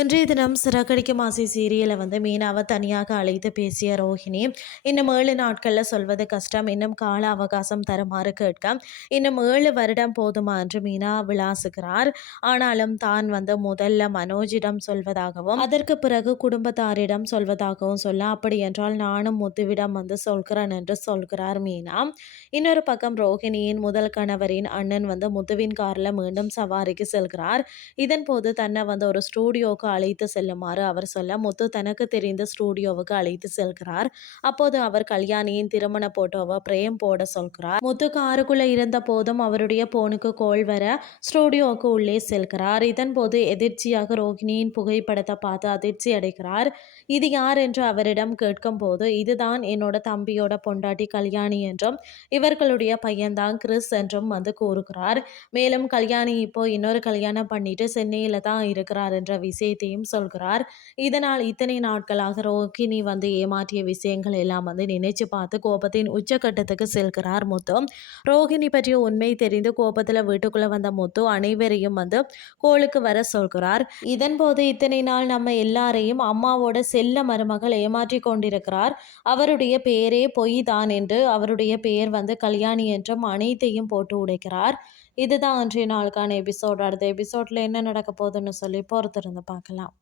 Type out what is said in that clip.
தினம் சிறகடிக்கும் ஆசை சீரியலை வந்து மீனாவை தனியாக அழைத்து பேசிய ரோஹிணி இன்னும் ஏழு நாட்களில் சொல்வது கஷ்டம் இன்னும் கால அவகாசம் தருமாறு கேட்க இன்னும் ஏழு வருடம் போதுமா என்று மீனா விளாசுகிறார். ஆனாலும் தான் வந்து முதல்ல மனோஜிடம் சொல்வதாகவும் அதற்கு பிறகு குடும்பத்தாரிடம் சொல்வதாகவும் சொல்ல அப்படி என்றால் நானும் முத்துவிடம் வந்து சொல்கிறேன் என்று சொல்கிறார் மீனா. இன்னொரு பக்கம் ரோஹிணியின் முதல் கணவரின் அண்ணன் வந்து முத்துவின் காரில் மீண்டும் சவாரிக்கு செல்கிறார். இதன் போது தன்னை வந்து ஒரு ஸ்டூடியோக்கு அழைத்து செல்லுமாறு அவர் சொல்ல முத்து தனக்கு தெரிந்த ஸ்டூடியோவுக்கு அழைத்து செல்கிறார். அப்போது அவர் கல்யாணியின் திருமண போட்டோவை பிரேம் போட சொல்கிறார். முத்து காருக்குள்ள இருந்த போதும் அவருடைய போனுக்கு கோல் வர ஸ்டூடியோவுக்கு உள்ளே செல்கிறார். இதன் போது எதிர்ச்சியாக ரோஹிணியின் புகைப்படத்தை பார்த்து அதிர்ச்சி அடைகிறார். இது யார் என்று அவரிடம் கேட்கும் போது இதுதான் என்னோட தம்பியோட பொண்டாட்டி கல்யாணி என்றும் இவர்களுடைய பையன்தான் கிறிஸ் என்றும் வந்து கூறுகிறார். மேலும் கல்யாணி இப்போ இன்னொரு கல்யாணம் பண்ணிட்டு சென்னையில தான் இருக்கிறார் என்ற விஷயத்தை விஷயத்தையும் சொல்கிறார். இதனால் இத்தனை நாட்களாக ரோகிணி வந்து ஏமாற்றிய விஷயங்கள் எல்லாம் வந்து நினைச்சு பார்த்து கோபத்தின் உச்சக்கட்டத்துக்கு செல்கிறார் முத்து. ரோகிணி பற்றிய உண்மை தெரிந்து கோபத்தில் வீட்டுக்குள்ள வந்த முத்து அனைவரையும் வந்து கோளுக்கு வர சொல்கிறார். இதன் போது இத்தனை நாள் நம்ம எல்லாரையும் அம்மாவோட செல்ல மருமகள் ஏமாற்றி கொண்டிருக்கிறார். அவருடைய பெயரே பொய் தான் என்று அவருடைய பெயர் வந்து கல்யாணி என்றும் அனைத்தையும் போட்டு உடைக்கிறார். இதுதான் அன்றைய நாளுக்கான எபிசோட். அடுத்த எபிசோட்ல என்ன நடக்க போகுதுன்னு சொல்லி பொறுத்திருந்து பார்க்கலாம் lọng